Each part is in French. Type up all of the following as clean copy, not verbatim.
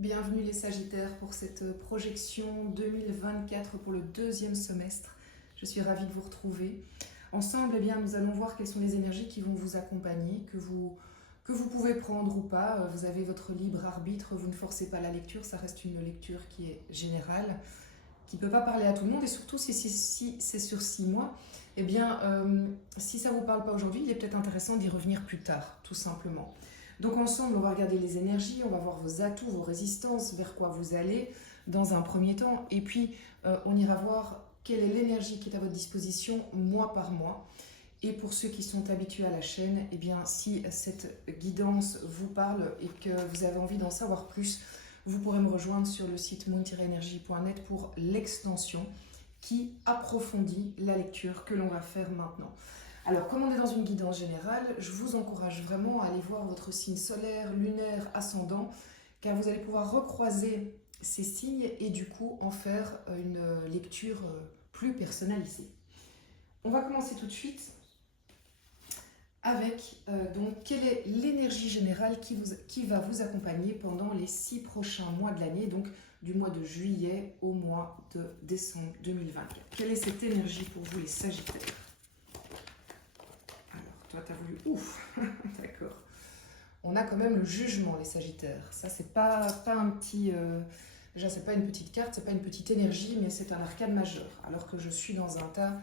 Bienvenue les Sagittaires pour cette projection 2024 pour le deuxième semestre. Je suis ravie de vous retrouver. Ensemble, nous allons voir quelles sont les énergies qui vont vous accompagner, que vous pouvez prendre ou pas. Vous avez votre libre arbitre, vous ne forcez pas la lecture, ça reste une lecture qui est générale, qui ne peut pas parler à tout le monde, et surtout si c'est sur 6 mois, si ça ne vous parle pas aujourd'hui, il est peut-être intéressant d'y revenir plus tard, tout simplement. Donc ensemble, on va regarder les énergies, on va voir vos atouts, vos résistances, vers quoi vous allez dans un premier temps, et puis on ira voir quelle est l'énergie qui est à votre disposition mois par mois. Et pour ceux qui sont habitués à la chaîne, si cette guidance vous parle et que vous avez envie d'en savoir plus, vous pourrez me rejoindre sur le site moon-energie.net pour l'extension qui approfondit la lecture que l'on va faire maintenant. Alors, comme on est dans une guidance générale, je vous encourage vraiment à aller voir votre signe solaire, lunaire, ascendant, car vous allez pouvoir recroiser ces signes et du coup en faire une lecture plus personnalisée. On va commencer tout de suite avec quelle est l'énergie générale qui va vous accompagner pendant les 6 prochains mois de l'année, donc du mois de juillet au mois de décembre 2024. Quelle est cette énergie pour vous les Sagittaires? Toi, t'as voulu... Ouf. D'accord. On a quand même le jugement, les Sagittaires. Ça, c'est pas un petit... Déjà, c'est pas une petite carte, c'est pas une petite énergie, mais c'est un arcane majeur. Alors que je suis dans un tas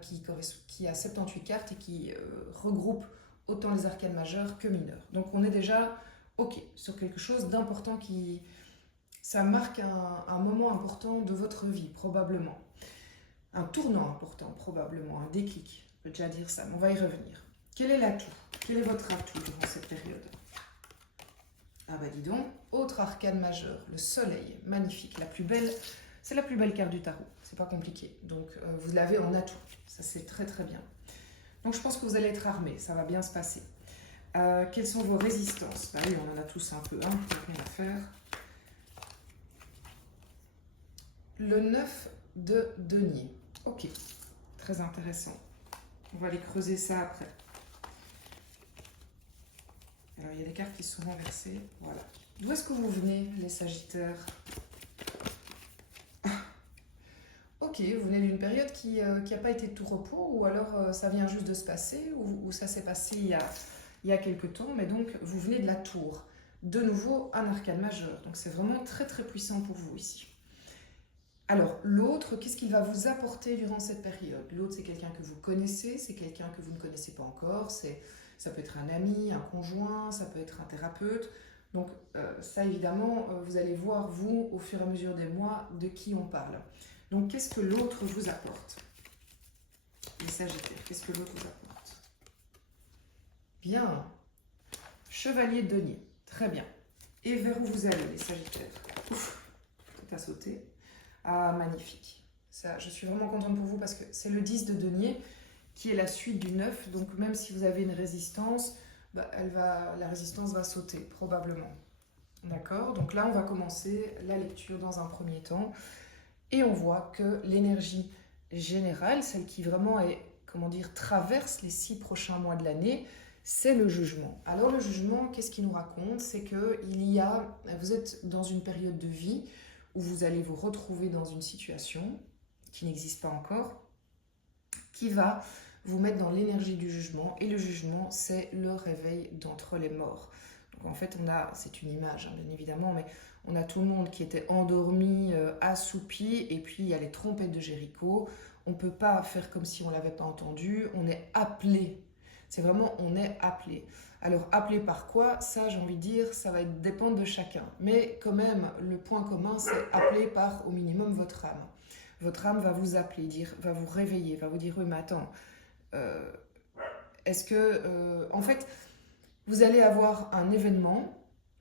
qui a 78 cartes et qui regroupe autant les arcanes majeures que mineurs. Donc, on est déjà OK sur quelque chose d'important qui... Ça marque un moment important de votre vie, probablement. Un tournant important, probablement. Un déclic, je peux déjà dire ça, mais on va y revenir. Quel est l'atout? Quel est votre atout durant cette période? Ah bah dis donc, autre arcane majeur, le soleil, magnifique, la plus belle, c'est la plus belle carte du tarot, c'est pas compliqué. Donc vous l'avez en atout, ça c'est très très bien. Donc je pense que vous allez être armé, ça va bien se passer. Quelles sont vos résistances? Bah oui, on en a tous un peu, hein, rien à faire. Le 9 de denier, ok, très intéressant. On va aller creuser ça après. Alors, il y a des cartes qui sont renversées. Voilà. D'où est-ce que vous venez, les Sagittaires? Ok, vous venez d'une période qui n'a pas été de tout repos, ou alors ça vient juste de se passer, ou ça s'est passé il y a quelques temps, mais donc vous venez de la tour. De nouveau, un arcane majeur. Donc c'est vraiment très très puissant pour vous ici. Alors, l'autre, qu'est-ce qu'il va vous apporter durant cette période? L'autre, c'est quelqu'un que vous connaissez, c'est quelqu'un que vous ne connaissez pas encore, ça peut être un ami, un conjoint, ça peut être un thérapeute. Donc ça, évidemment, vous allez voir, vous, au fur et à mesure des mois, de qui on parle. Donc, qu'est-ce que l'autre vous apporte? Les Sagittaires, qu'est-ce que l'autre vous apporte? Bien. Chevalier de denier, très bien. Et vers où vous allez, les Sagittaires? Ouf, tout a sauté. Ah, magnifique. Ça, je suis vraiment contente pour vous parce que c'est le 10 de denier qui est la suite du 9. Donc même si vous avez une résistance, la résistance va sauter, probablement. D'accord? Donc là, on va commencer la lecture dans un premier temps. Et on voit que l'énergie générale, celle qui vraiment est, traverse les 6 prochains mois de l'année, c'est le jugement. Alors le jugement, qu'est-ce qu'il nous raconte? C'est que vous êtes dans une période de vie où vous allez vous retrouver dans une situation qui n'existe pas encore, qui va vous mettre dans l'énergie du jugement. Et le jugement, c'est le réveil d'entre les morts. Donc en fait, c'est une image, hein, bien évidemment, mais on a tout le monde qui était endormi, assoupi, et puis il y a les trompettes de Jéricho. On ne peut pas faire comme si on ne l'avait pas entendu, on est appelé. C'est vraiment, on est appelé. Alors, appelé par quoi? Ça, j'ai envie de dire, ça va dépendre de chacun. Mais quand même, le point commun, c'est appelé par, au minimum, votre âme. Votre âme va vous appeler, va vous réveiller, va vous dire, oui, mais attends, est-ce que... en fait, vous allez avoir un événement,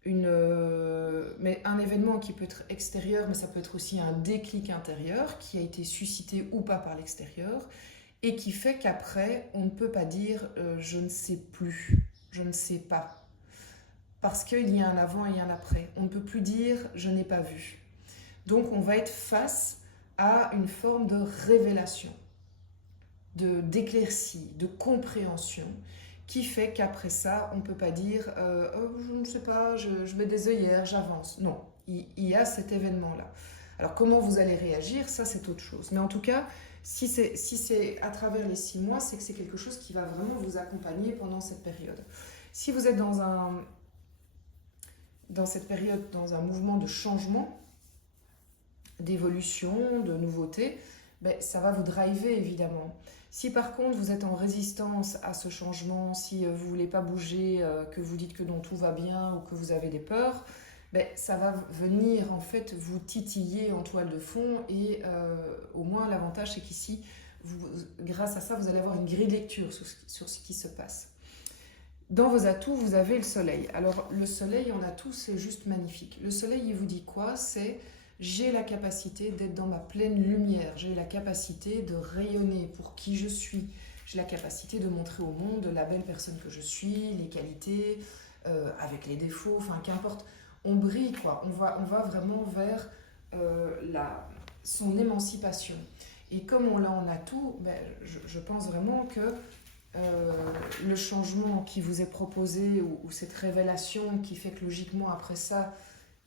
mais un événement qui peut être extérieur, mais ça peut être aussi un déclic intérieur qui a été suscité ou pas par l'extérieur, et qui fait qu'après, on ne peut pas dire je ne sais plus, je ne sais pas. Parce qu'il y a un avant et un après. On ne peut plus dire je n'ai pas vu. Donc on va être face à une forme de révélation, d'éclaircie, de compréhension, qui fait qu'après ça, on ne peut pas dire oh, je ne sais pas, je mets des œillères, j'avance. Non, il y a cet événement-là. Alors comment vous allez réagir, ça c'est autre chose. Mais en tout cas, si c'est à travers les 6 mois, c'est que c'est quelque chose qui va vraiment vous accompagner pendant cette période. Si vous êtes dans cette période, dans un mouvement de changement, d'évolution, de nouveauté, ben, ça va vous driver évidemment. Si par contre vous êtes en résistance à ce changement, si vous ne voulez pas bouger, que vous dites que non, tout va bien ou que vous avez des peurs, ben, ça va venir en fait vous titiller en toile de fond et au moins l'avantage c'est qu'ici, grâce à ça, vous allez avoir une grille de lecture sur ce qui se passe. Dans vos atouts, vous avez le soleil. Alors le soleil en atout, c'est juste magnifique. Le soleil, il vous dit quoi? C'est j'ai la capacité d'être dans ma pleine lumière, j'ai la capacité de rayonner pour qui je suis, j'ai la capacité de montrer au monde la belle personne que je suis, les qualités, avec les défauts, enfin qu'importe. On brille, quoi. On va vraiment vers son émancipation. Et comme on l'a en atout, ben, je pense vraiment que le changement qui vous est proposé ou cette révélation qui fait que logiquement après ça,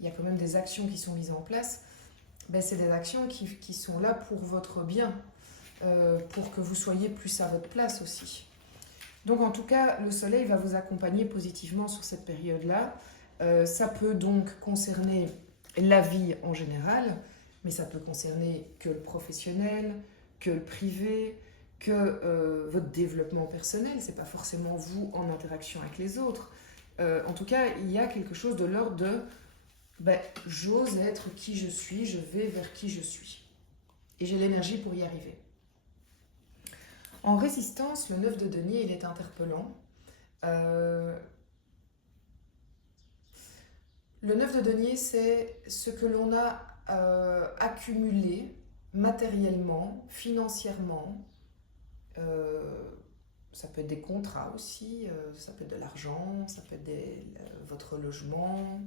il y a quand même des actions qui sont mises en place, ben c'est des actions qui sont là pour votre bien, pour que vous soyez plus à votre place aussi. Donc en tout cas, le soleil va vous accompagner positivement sur cette période-là. Ça peut donc concerner la vie en général, mais ça peut concerner que le professionnel, que le privé, que votre développement personnel, c'est pas forcément vous en interaction avec les autres. En tout cas, il y a quelque chose de l'ordre de ben, j'ose être qui je suis, je vais vers qui je suis. Et j'ai l'énergie pour y arriver. En résistance, le 9 de denier, il est interpellant. Le 9 de denier, c'est ce que l'on a accumulé matériellement, financièrement. Ça peut être des contrats aussi, ça peut être de l'argent, ça peut être votre logement,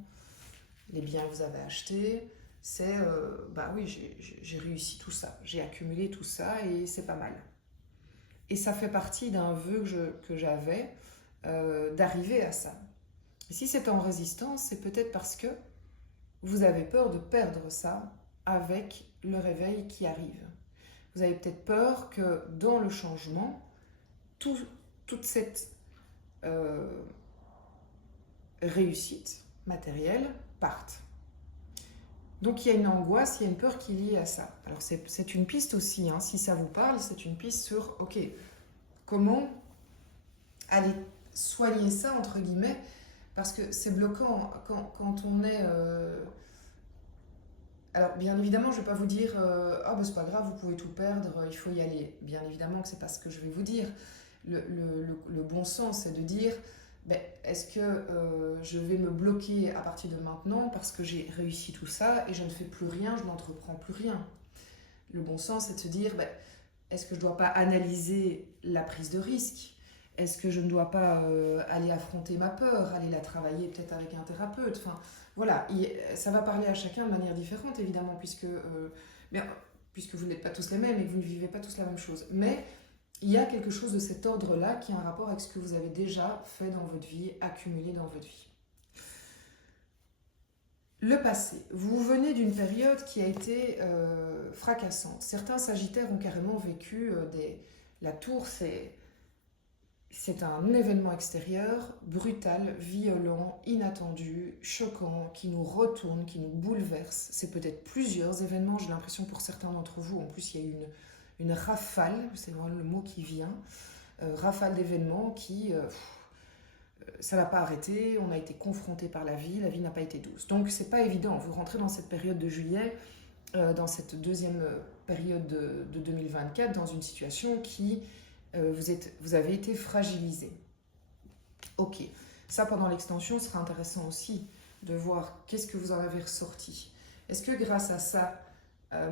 les biens que vous avez achetés. C'est, bah oui, j'ai réussi tout ça, j'ai accumulé tout ça et c'est pas mal. Et ça fait partie d'un vœu que j'avais d'arriver à ça. Et si c'est en résistance, c'est peut-être parce que vous avez peur de perdre ça avec le réveil qui arrive. Vous avez peut-être peur que dans le changement, toute cette réussite matérielle parte. Donc il y a une angoisse, il y a une peur qui est liée à ça. Alors c'est une piste aussi, hein, si ça vous parle, c'est une piste sur, ok, comment aller soigner ça, entre guillemets, parce que c'est bloquant quand on est... Alors bien évidemment, je ne vais pas vous dire, ah ben c'est pas grave, vous pouvez tout perdre, il faut y aller. Bien évidemment que c'est pas ce que je vais vous dire. Le bon sens, c'est de dire, ben, est-ce que je vais me bloquer à partir de maintenant parce que j'ai réussi tout ça et je ne fais plus rien, je n'entreprends plus rien. Le bon sens, c'est de se dire, ben, est-ce que je ne dois pas analyser la prise de risque? Est-ce que je ne dois pas aller affronter ma peur, aller la travailler peut-être avec un thérapeute? Enfin, voilà, ça va parler à chacun de manière différente, évidemment, puisque vous n'êtes pas tous les mêmes et que vous ne vivez pas tous la même chose. Mais il y a quelque chose de cet ordre-là qui a un rapport avec ce que vous avez déjà fait dans votre vie, accumulé dans votre vie. Le passé. Vous venez d'une période qui a été fracassante. Certains Sagittaires ont carrément vécu la tour, c'est un événement extérieur brutal, violent, inattendu, choquant, qui nous retourne, qui nous bouleverse. C'est peut-être plusieurs événements, j'ai l'impression pour certains d'entre vous. En plus, il y a eu une rafale, c'est vraiment le mot qui vient, rafale d'événements qui... ça n'a pas arrêté, on a été confronté par la vie n'a pas été douce. Donc c'est pas évident, vous rentrez dans cette période de juillet, dans cette deuxième période de 2024, dans une situation qui... vous avez été fragilisé. Ok, ça pendant l'extension sera intéressant aussi de voir qu'est-ce que vous en avez ressorti. Est-ce que grâce à ça,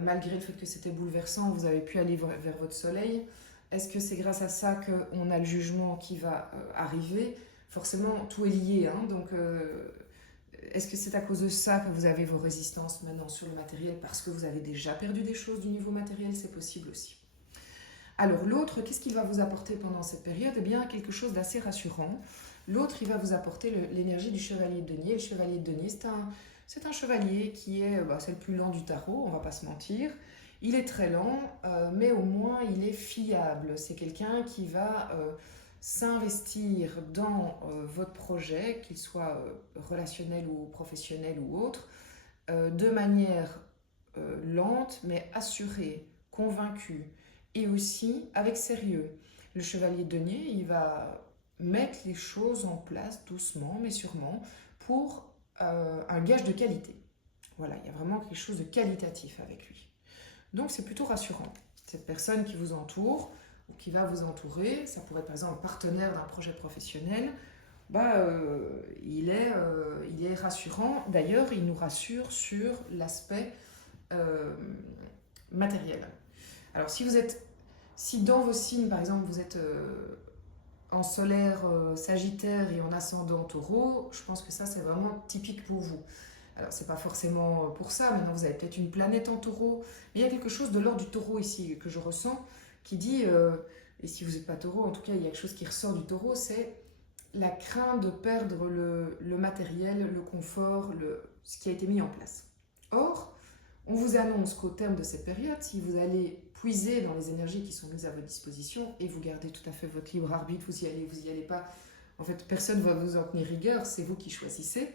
malgré le fait que c'était bouleversant, vous avez pu aller vers votre soleil? Est-ce que c'est grâce à ça qu'on a le jugement qui va arriver? Forcément, tout est lié, hein, donc est-ce que c'est à cause de ça que vous avez vos résistances maintenant sur le matériel parce que vous avez déjà perdu des choses du niveau matériel? C'est possible aussi. Alors l'autre, qu'est-ce qu'il va vous apporter pendant cette période? Eh bien, quelque chose d'assez rassurant. L'autre, il va vous apporter l'énergie du chevalier de denier. Le chevalier de denier, c'est un chevalier qui est, c'est le plus lent du tarot, on va pas se mentir. Il est très lent, mais au moins il est fiable. C'est quelqu'un qui va s'investir dans votre projet, qu'il soit relationnel ou professionnel ou autre, de manière lente, mais assurée, convaincue, et aussi avec sérieux. Le chevalier de denier, il va mettre les choses en place doucement, mais sûrement, pour un gage de qualité. Voilà, il y a vraiment quelque chose de qualitatif avec lui. Donc c'est plutôt rassurant. Cette personne qui vous entoure, ou qui va vous entourer, ça pourrait être par exemple un partenaire d'un projet professionnel, il est rassurant. D'ailleurs, il nous rassure sur l'aspect matériel. Alors si dans vos signes, par exemple, vous êtes en solaire Sagittaire et en ascendant Taureau, je pense que ça c'est vraiment typique pour vous. Alors c'est pas forcément pour ça, maintenant vous avez peut-être une planète en Taureau, mais il y a quelque chose de l'ordre du Taureau ici que je ressens, qui dit, et si vous n'êtes pas Taureau, en tout cas il y a quelque chose qui ressort du Taureau, c'est la crainte de perdre le matériel, le confort, ce qui a été mis en place. Or, on vous annonce qu'au terme de cette période, si vous allez puiser dans les énergies qui sont mises à votre disposition et vous gardez tout à fait votre libre arbitre, vous y allez pas, en fait personne ne va vous en tenir rigueur, c'est vous qui choisissez,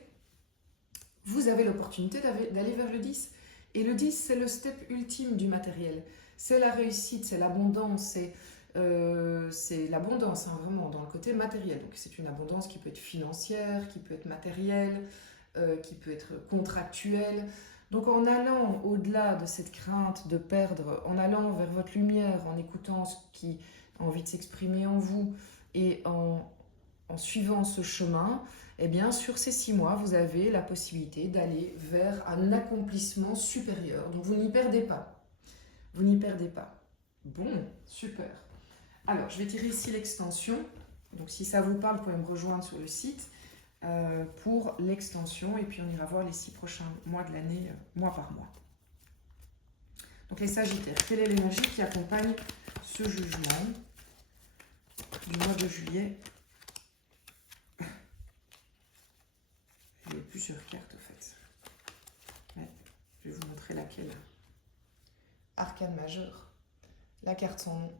vous avez l'opportunité d'aller vers le 10. Et le 10, c'est le step ultime du matériel. C'est la réussite, c'est l'abondance, c'est l'abondance, hein, vraiment, dans le côté matériel. Donc c'est une abondance qui peut être financière, qui peut être matérielle, qui peut être contractuelle. Donc en allant au-delà de cette crainte de perdre, en allant vers votre lumière, en écoutant ce qui a envie de s'exprimer en vous et en suivant ce chemin, eh bien sur ces 6 mois, vous avez la possibilité d'aller vers un accomplissement supérieur. Donc vous n'y perdez pas. Vous n'y perdez pas. Bon, super. Alors, je vais tirer ici l'extension. Donc si ça vous parle, vous pouvez me rejoindre sur le site pour l'extension. Et puis on ira voir les 6 prochains mois de l'année, mois par mois. Donc les Sagittaires, quelle est l'énergie qui accompagne ce jugement du mois de juillet? Il y a plusieurs cartes, au fait. Ouais, je vais vous montrer laquelle. Arcane majeur. La carte sans nom.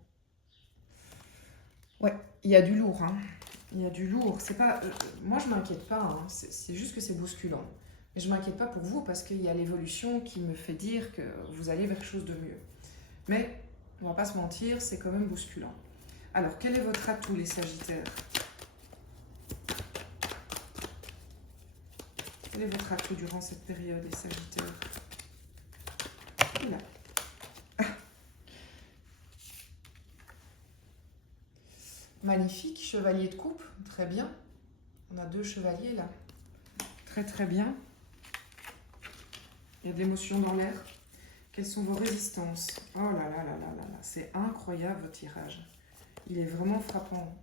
Ouais, il y a du lourd. Hein. Il y a du lourd. C'est pas, moi, je ne m'inquiète pas. Hein. C'est juste que c'est bousculant. Mais je ne m'inquiète pas pour vous parce qu'il y a l'évolution qui me fait dire que vous allez vers quelque chose de mieux. Mais, on ne va pas se mentir, c'est quand même bousculant. Alors, quel est votre atout, les Sagittaires? Quel est votre atout durant cette période, les Sagittaires? Oula. Magnifique, chevalier de coupe, très bien. On a 2 chevaliers là. Très très bien. Il y a de l'émotion dans l'air. Quelles sont vos résistances? Oh là là là là là là, c'est incroyable votre tirage. Il est vraiment frappant.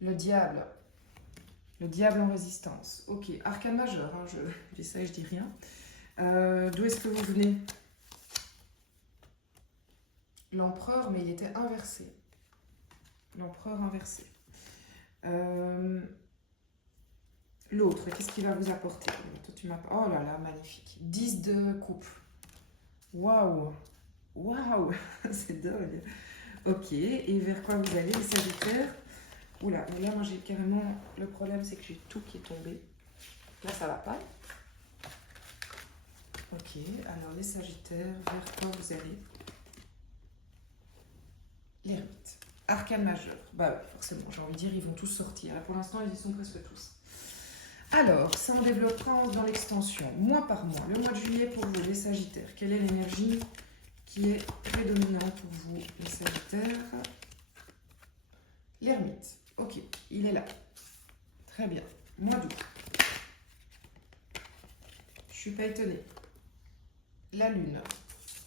Le diable. Le diable en résistance. Ok, arcane majeur, hein, je dis ça et je dis rien. D'où est-ce que vous venez? L'empereur, mais il était inversé. L'empereur inversé. L'autre, qu'est-ce qu'il va vous apporter? Toi, tu m'as... Oh là là, magnifique. 10 de coupe. Waouh! Waouh! C'est dingue. Ok, et vers quoi vous allez, les Sagittaires? Oula, là, moi, j'ai carrément... Le problème, c'est que j'ai tout qui est tombé. Là, ça va pas. Ok, alors les Sagittaires, vers quoi vous allez? L'ermite. Arcane majeur. Bah forcément, j'ai envie de dire, ils vont tous sortir. Là, pour l'instant, ils y sont presque tous. Alors, ça en développera dans l'extension. Mois par mois. Le mois de juillet pour vous, les Sagittaires. Quelle est l'énergie qui est prédominante pour vous, les Sagittaires? L'ermite. Ok, il est là. Très bien. Mois d'août. Je suis pas étonnée. La lune.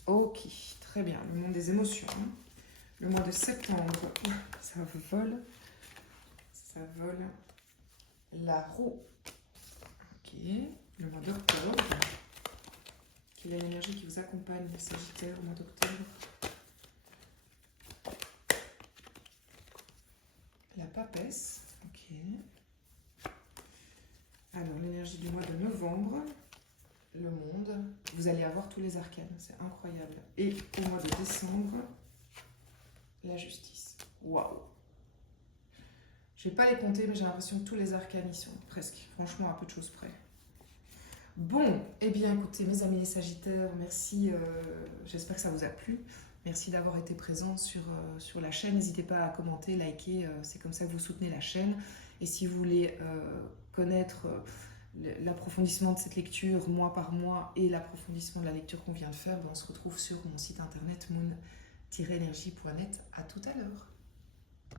Ok, très bien. Le monde des émotions. Hein. Le mois de septembre. Ça vole. Ça vole. La roue. Ok. Le mois d'octobre. Quelle est l'énergie qui vous accompagne, les Sagittaires, au mois d'octobre? papesse. Ok. Alors, l'énergie du mois de novembre, le monde. Vous allez avoir tous les arcanes, c'est incroyable. Et au mois de décembre, la justice. Waouh! Je ne vais pas les compter, mais j'ai l'impression que tous les arcanes y sont, presque. Franchement, à peu de choses près. Bon, eh bien écoutez, mes amis les Sagittaires, merci, j'espère que ça vous a plu. Merci d'avoir été présent sur la chaîne. N'hésitez pas à commenter, liker, c'est comme ça que vous soutenez la chaîne. Et si vous voulez connaître l'approfondissement de cette lecture mois par mois et l'approfondissement de la lecture qu'on vient de faire, ben on se retrouve sur mon site internet moon-energie.net. À tout à l'heure.